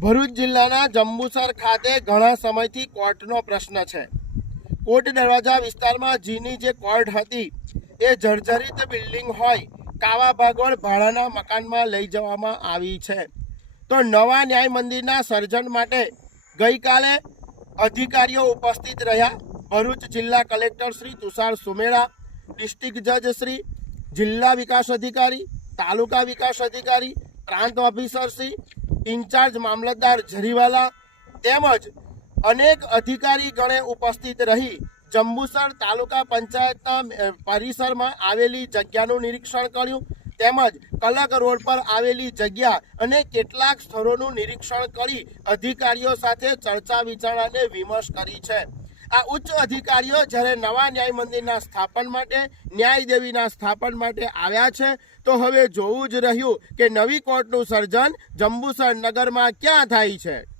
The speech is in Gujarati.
ભરૂચ જિલ્લાના જંબુસર ખાતે ઘણા સમયથી કોર્ટનો પ્રશ્ન છે. કોર્ટ દરવાજા વિસ્તારમાં જીની જે કોર્ટ હતી, એ જર્જરિત બિલ્ડિંગ હોય, કાવા ભાગોળ ભાડાના મકાનમાં લઈ જવામાં આવી છે. તો નવા ન્યાય મંદિરના સર્જન માટે ગઈકાલે અધિકારીઓ ઉપસ્થિત રહ્યા. ભરૂચ જિલ્લા કલેક્ટર શ્રી તુષાર સુમેરા ડિસ્ટ્રિક્ટ જજ શ્રી, જિલ્લા વિકાસ અધિકારી, તાલુકા વિકાસ અધિકારી, પ્રાંત ઓફિસર શ્રી ઇન્ચાર્જ મામલતદાર જરીવાલા તેમજ અનેક અધિકારી ગણે ઉપસ્થિત રહી જંબુસર તાલુકા પંચાયતના પરિસરમાં આવેલી જગ્યાનું નિરીક્ષણ કર્યું તેમજ કલક રોડ પર આવેલી જગ્યા અને કેટલાક સ્થળોનું નિરીક્ષણ કરી અધિકારીઓ સાથે ચર્ચા વિચારણાને વિમર્શ કરી છે. આ ઉચ્ચ અધિકારીઓ જ્યારે નવા ન્યાય મંદિરના સ્થાપન માટે ન્યાય દેવીના સ્થાપન માટે આવ્યા છે, તો હવે જોવું જ રહ્યું કે નવી કોર્ટનું સર્જન જંબુસર નગરમાં ક્યાં થાય છે.